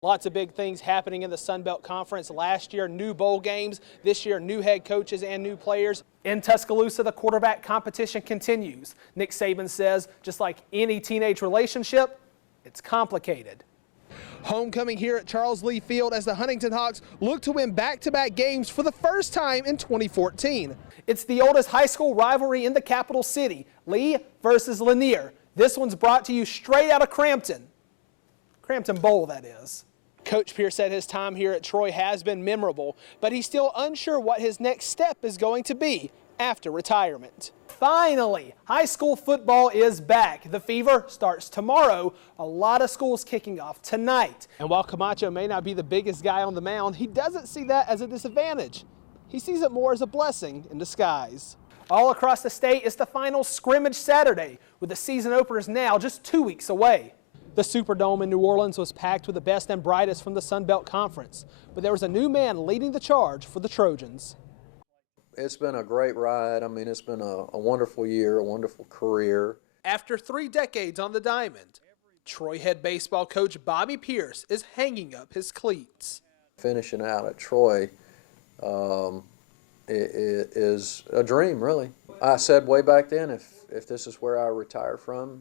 Lots of big things happening in the Sun Belt Conference. Last year, new bowl games. This year, new head coaches and new players. In Tuscaloosa, the quarterback competition continues. Nick Saban says, just like any teenage relationship, it's complicated. Homecoming here at Charles Lee Field as the Huntington Hawks look to win back-to-back games for the first time in 2014. It's the oldest high school rivalry in the capital city, Lee versus Lanier. This one's brought to you straight out of Crampton Bowl, that is. Coach Pierce said his time here at Troy has been memorable, but he's still unsure what his next step is going to be after retirement. Finally, high school football is back. The Fever starts tomorrow. A lot of schools kicking off tonight. And while Camacho may not be the biggest guy on the mound, he doesn't see that as a disadvantage. He sees it more as a blessing in disguise. All across the state, it's the final scrimmage Saturday, with the season openers now just 2 weeks away. The Superdome in New Orleans was packed with the best and brightest from the Sun Belt Conference, but there was a new man leading the charge for the Trojans. It's been a great ride. I mean, it's been a wonderful year, a wonderful career. After 3 decades on the diamond, Troy head baseball coach Bobby Pierce is hanging up his cleats. Finishing out at Troy it is a dream, really. I said way back then, if this is where I retire from,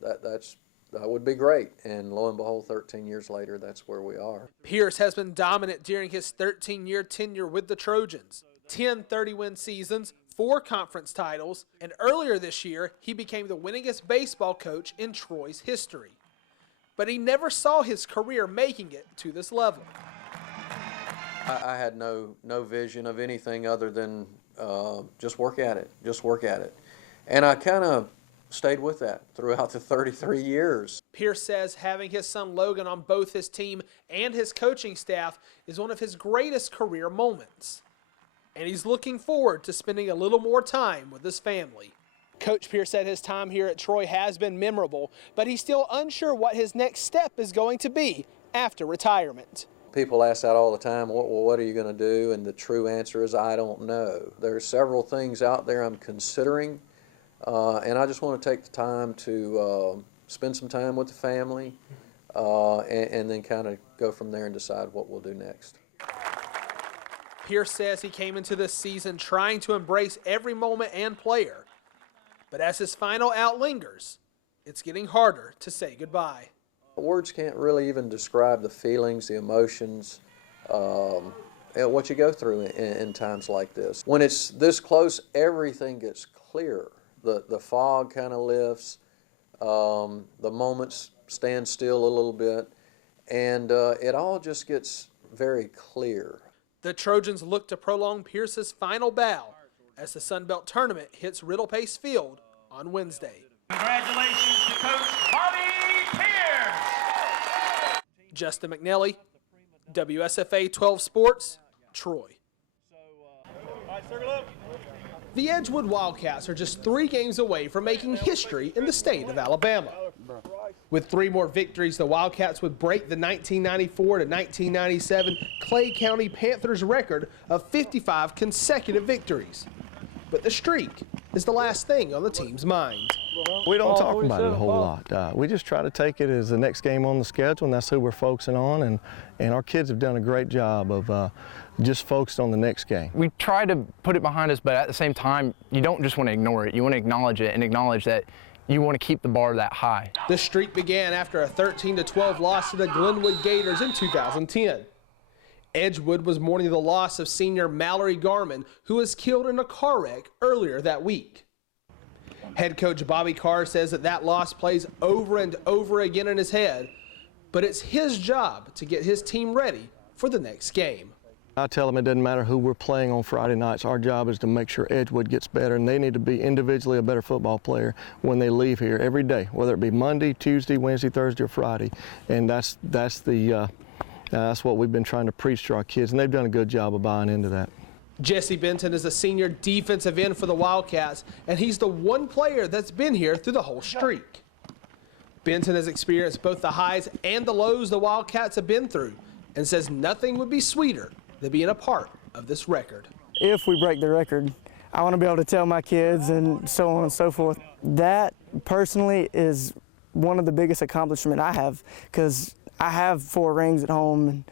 that would be great. And lo and behold, 13 years later, that's where we are. Pierce has been dominant during his 13-year tenure with the Trojans. 10 30-win seasons, 4 conference titles, and earlier this year, he became the winningest baseball coach in Troy's history. But he never saw his career making it to this level. I had no vision of anything other than just work at it. And I kind of stayed with that throughout the 33 years. Pierce says having his son Logan on both his team and his coaching staff is one of his greatest career moments. And he's looking forward to spending a little more time with his family. Coach Pierce said his time here at Troy has been memorable, but he's still unsure what his next step is going to be after retirement. People ask that all the time, well, what are you going to do? And the true answer is I don't know. There are several things out there I'm considering. And I just want to take the time to spend some time with the family and then kind of go from there and decide what we'll do next. Pierce says he came into this season trying to embrace every moment and player. But as his final out lingers, it's getting harder to say goodbye. Words can't really even describe the feelings, the emotions, what you go through in times like this. When it's this close, everything gets clearer. The fog kind of lifts, the moments stand still a little bit, and it all just gets very clear. The Trojans look to prolong Pierce's final bow as the Sun Belt Tournament hits Riddle Pace Field on Wednesday. Congratulations to Coach Bobby Pierce! Justin McNelley, WSFA 12 Sports, Troy. The Edgewood Wildcats are just 3 games away from making history in the state of Alabama. With 3 more victories, the Wildcats would break the 1994 to 1997 Clay County Panthers record of 55 consecutive victories. But the streak is the last thing on the team's mind. We don't talk about it a whole lot. We just try to take it as the next game on the schedule, and that's who we're focusing on. And our kids have done a great job of just focused on the next game. We try to put it behind us, but at the same time, you don't just want to ignore it. You want to acknowledge it and acknowledge that you want to keep the bar that high. The streak began after a 13-12 loss to the Glenwood Gators in 2010. Edgewood was mourning the loss of senior Mallory Garman, who was killed in a car wreck earlier that week. Head coach Bobby Carr says that loss plays over and over again in his head, but it's his job to get his team ready for the next game. I tell them it doesn't matter who we're playing on Friday nights. Our job is to make sure Edgewood gets better, and they need to be individually a better football player when they leave here every day, whether it be Monday, Tuesday, Wednesday, Thursday, or Friday. And that's what we've been trying to preach to our kids, and they've done a good job of buying into that. Jesse Benton is a senior defensive end for the Wildcats, and he's the one player that's been here through the whole streak. Benton has experienced both the highs and the lows the Wildcats have been through, and says nothing would be sweeter than being a part of this record. If we break the record, I want to be able to tell my kids and so on and so forth. That personally is one of the biggest accomplishments I have, because I have 4 rings at home,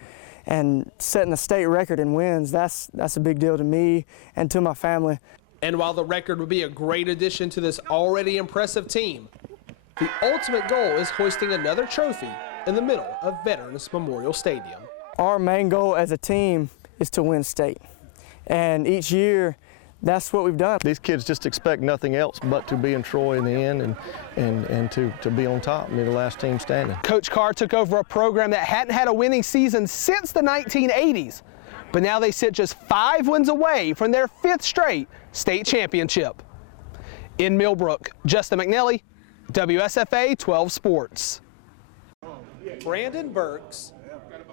and setting the state record in wins, that's a big deal to me and to my family. And while the record would be a great addition to this already impressive team, the ultimate goal is hoisting another trophy in the middle of Veterans Memorial Stadium. Our main goal as a team is to win state, and each year that's what we've done. These kids just expect nothing else but to be in Troy in the end and to be on top and be the last team standing. Coach Carr took over a program that hadn't had a winning season since the 1980s, but now they sit just 5 wins away from their 5th straight state championship. In Millbrook, Justin McNelley, WSFA 12 Sports. Brandon Burks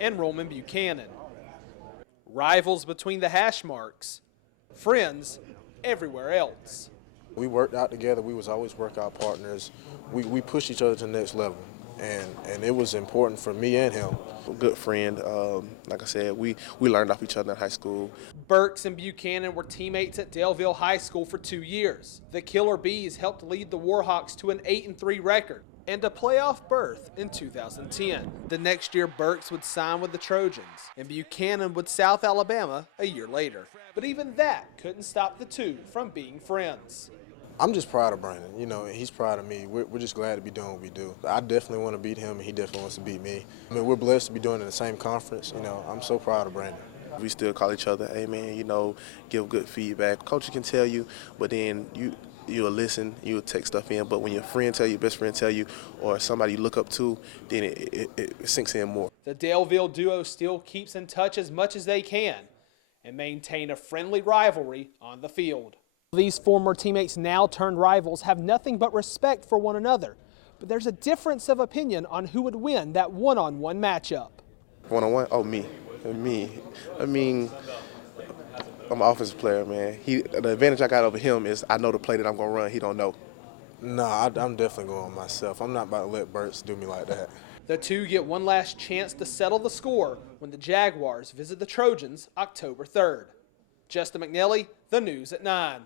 and Roman Buchanan. Rivals between the hash marks, friends everywhere else. We worked out together. We was always workout partners. We pushed each other to the next level, and it was important for me and him. A good friend. Like I said, we learned off each other in high school. Burks and Buchanan were teammates at Daleville High School for 2 years. The Killer Bees helped lead the Warhawks to an 8-3 record and a playoff berth in 2010. The next year, Burks would sign with the Trojans, and Buchanan with South Alabama a year later. But even that couldn't stop the two from being friends. I'm just proud of Brandon, you know, and he's proud of me. We're just glad to be doing what we do. I definitely want to beat him, and he definitely wants to beat me. I mean, we're blessed to be doing it in the same conference. You know, I'm so proud of Brandon. We still call each other, hey man, you know, give good feedback. Coach can tell you, but then you'll listen, you'll take stuff in, but when your friend tell you, best friend tell you, or somebody you look up to, then it sinks in more. The Daleville duo still keeps in touch as much as they can and maintain a friendly rivalry on the field. These former teammates, now turned rivals, have nothing but respect for one another, but there's a difference of opinion on who would win that one-on-one matchup. One-on-one? Oh, me. I mean, I'm an offensive player, man. The advantage I got over him is I know the play that I'm going to run. He don't know. No, I'm definitely going myself. I'm not about to let Burks do me like that. The two get one last chance to settle the score when the Jaguars visit the Trojans October 3rd. Justin McNelley, the News at 9.